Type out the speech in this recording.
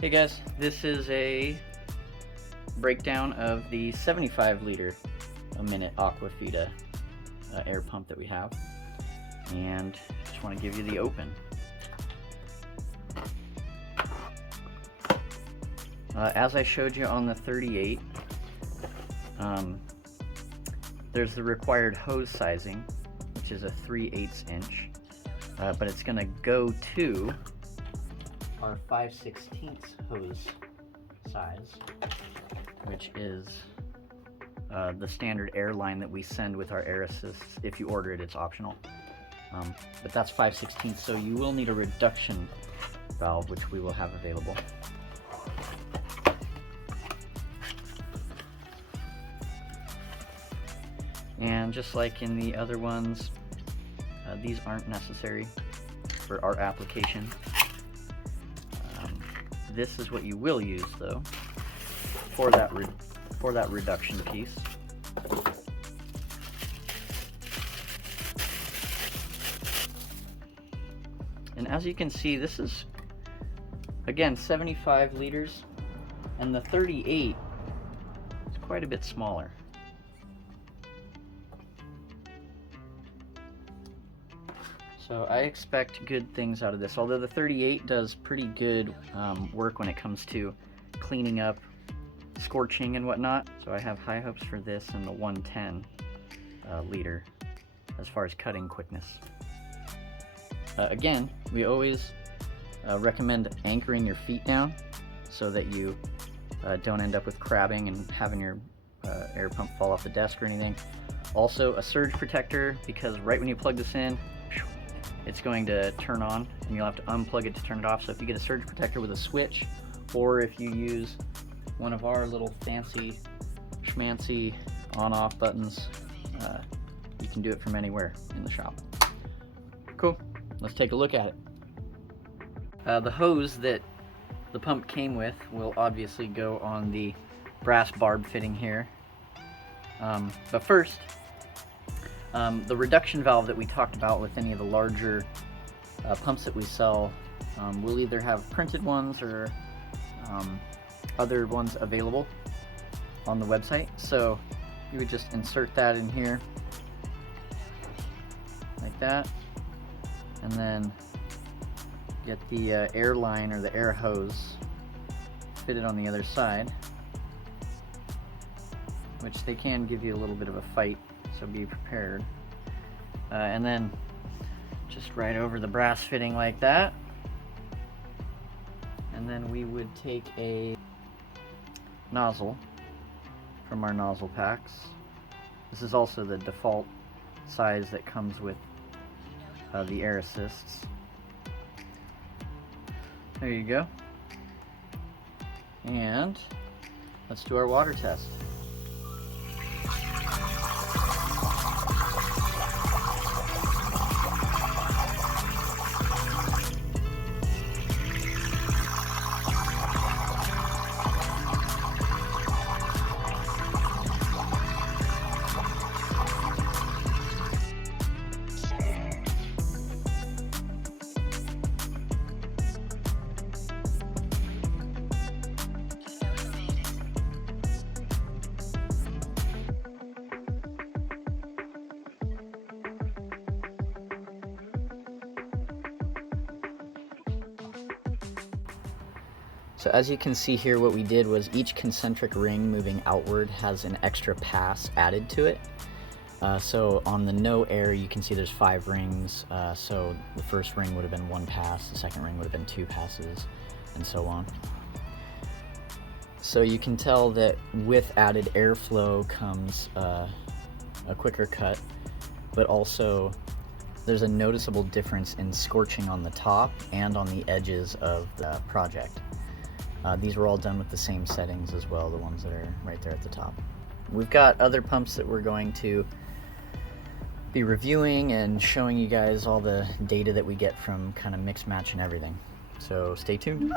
Hey guys, this is a breakdown of the 75 liter a minute Aquafida air pump that we have, and just want to give you the open. As I showed you on the 38, there's the required hose sizing, which is a 3/8 inch, but it's going to go to our 5/16 hose size, which is the standard air line that we send with our air assists. If you order it, it's optional, but that's 5/16, so you will need a reduction valve, which we will have available. And just like in the other ones, these aren't necessary for our application. This is what you will use though for that reduction piece. And as you can see, this is again 75 liters, and the 38 is quite a bit smaller. So I expect good things out of this, although the 38 does pretty good work when it comes to cleaning up, scorching and whatnot. So I have high hopes for this and the 110 liter as far as cutting quickness. Again, we always recommend anchoring your feet down so that you don't end up with crabbing and having your air pump fall off the desk or anything. Also a surge protector, because right when you plug this in, it's going to turn on and you'll have to unplug it to turn it off. So if you get a surge protector with a switch, or if you use one of our little fancy schmancy on-off buttons, you can do it from anywhere in the shop. Cool, let's take a look at it. The hose that the pump came with will obviously go on the brass barb fitting here. But first, the reduction valve that we talked about with any of the larger pumps that we sell, we'll either have printed ones or other ones available on the website. So you would just insert that in here like that, and then get the air line or the air hose fitted on the other side, which they can give you a little bit of a fight, so be prepared. And then just right over the brass fitting like that. And then we would take a nozzle from our nozzle packs. This is also the default size that comes with the air assists. There you go. And let's do our water test. So as you can see here, what we did was each concentric ring moving outward has an extra pass added to it. So on the no air, you can see there's 5 rings. So the first ring would have been 1 pass, the second ring would have been 2 passes, and so on. So you can tell that with added airflow comes a quicker cut, but also there's a noticeable difference in scorching on the top and on the edges of the project. These were all done with the same settings as well, the ones that are right there at the top. We've got other pumps that we're going to be reviewing and showing you guys all the data that we get from kind of mix match and everything. So stay tuned.